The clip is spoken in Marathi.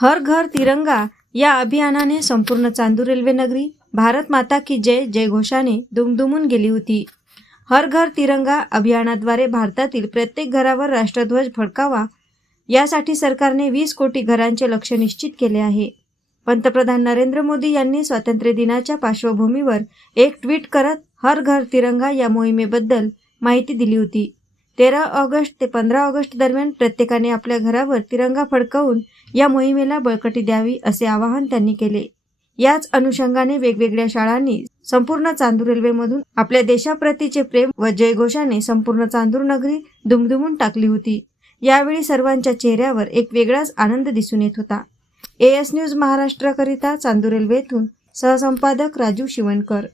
हर घर तिरंगा या अभियानाने संपूर्ण चांदूर रेल्वे नगरी भारत माता की जय जय घोषाने दुमदुमून गेली होती. हर घर तिरंगा अभियानाद्वारे भारतातील प्रत्येक घरावर राष्ट्रध्वज फडकावा यासाठी सरकारने वीस कोटी घरांचे लक्ष निश्चित केले आहे. पंतप्रधान नरेंद्र मोदी यांनी स्वातंत्र्य दिनाच्या पार्श्वभूमीवर एक ट्विट करत हर घर तिरंगा या मोहिमेबद्दल माहिती दिली होती. तेरा ऑगस्ट ते पंधरा ऑगस्ट दरम्यान प्रत्येकाने आपल्या घरावर तिरंगा फडकवून या मोहिमेला बळकटी द्यावी असे आवाहन त्यांनी केले. याच अनुषंगाने वेगवेगळ्या शाळांनी संपूर्ण चांदूर रेल्वेमधून आपल्या देशाप्रतीचे प्रेम व जयघोषाने संपूर्ण चांदूर नगरी दुमदुमून टाकली होती. यावेळी सर्वांच्या चेहऱ्यावर एक वेगळाच आनंद दिसून येत होता. एएस न्यूज महाराष्ट्राकरिता चांदूर रेल्वेतून सहसंपादक राजू शिवणकर.